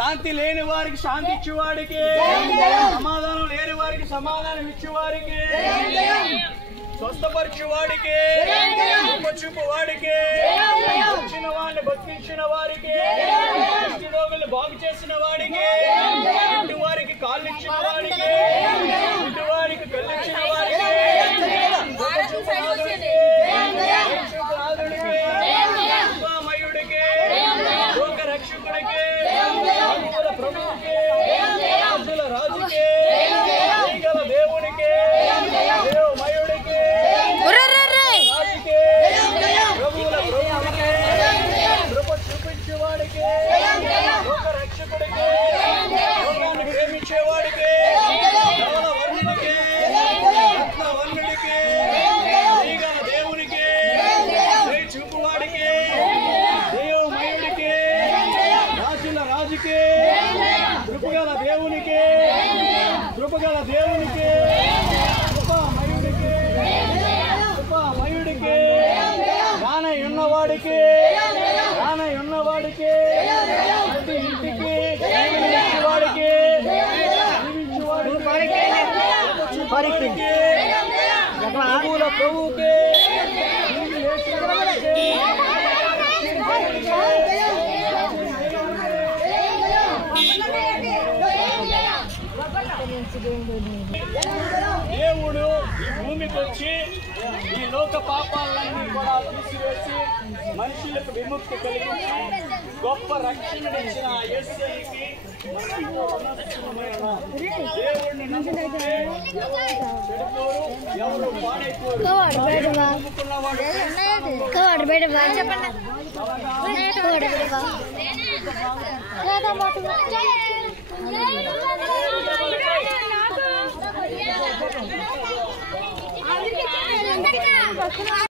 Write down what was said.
శాంతి లేని వారికి శాంతి ఇచ్చేవాడికి, సమాధానం లేని వారికి సమాధానం ఇచ్చేవారికి, స్వస్థపరిచేవాడికి, చూపు వాడికి, వచ్చిన వాడిని బతికించిన వారికి, రోగులు బాగు చేసిన వాడికి, ఇంటి వారికి కాళ్ళు ఇచ్చిన వాడికి, ఇంటి వారికి కళ్ళు ఇచ్చిన వారికి, మయుడికి, లోక రక్షకుడికి, ప్రభువుకి, రాజుల రాజుకి, గల దేవునికి, దేవమయుడికి, రాజుకి, ప్రభువుల ప్రభువుకి, కృప చూపించేవాడికి, లోక రక్షకుడికి, లోకాన్ని ప్రేమించేవాడికి, వర్ణుడికి, రత్నవర్ణుడికి, గల దేవునికి, చూపువాడికి, దేవమయుడికి, రాజుల రాజుకి, కృపగల దేవునికి, కృపగల దేవునికి, కృపామయుడికి, కృపామయుడికి, జ్ఞానం ఉన్నవాడికి, జ్ఞానం ఉన్నవాడికి, ప్రతి ఇంటికి జీవించేవాడికి, ప్రభువుల ప్రభువుకి, దేవుడు ఈ భూమికి వచ్చి ఈ లోక పాపాలన్నీ కూడా తీసివేసి మనుషులకు విముక్తి కలిగించి గొప్ప రక్షణనిచ్చిన యేసయ్యకి దేవుడిని నమ్ముకుంటే ఎవరు పాడైపోరు.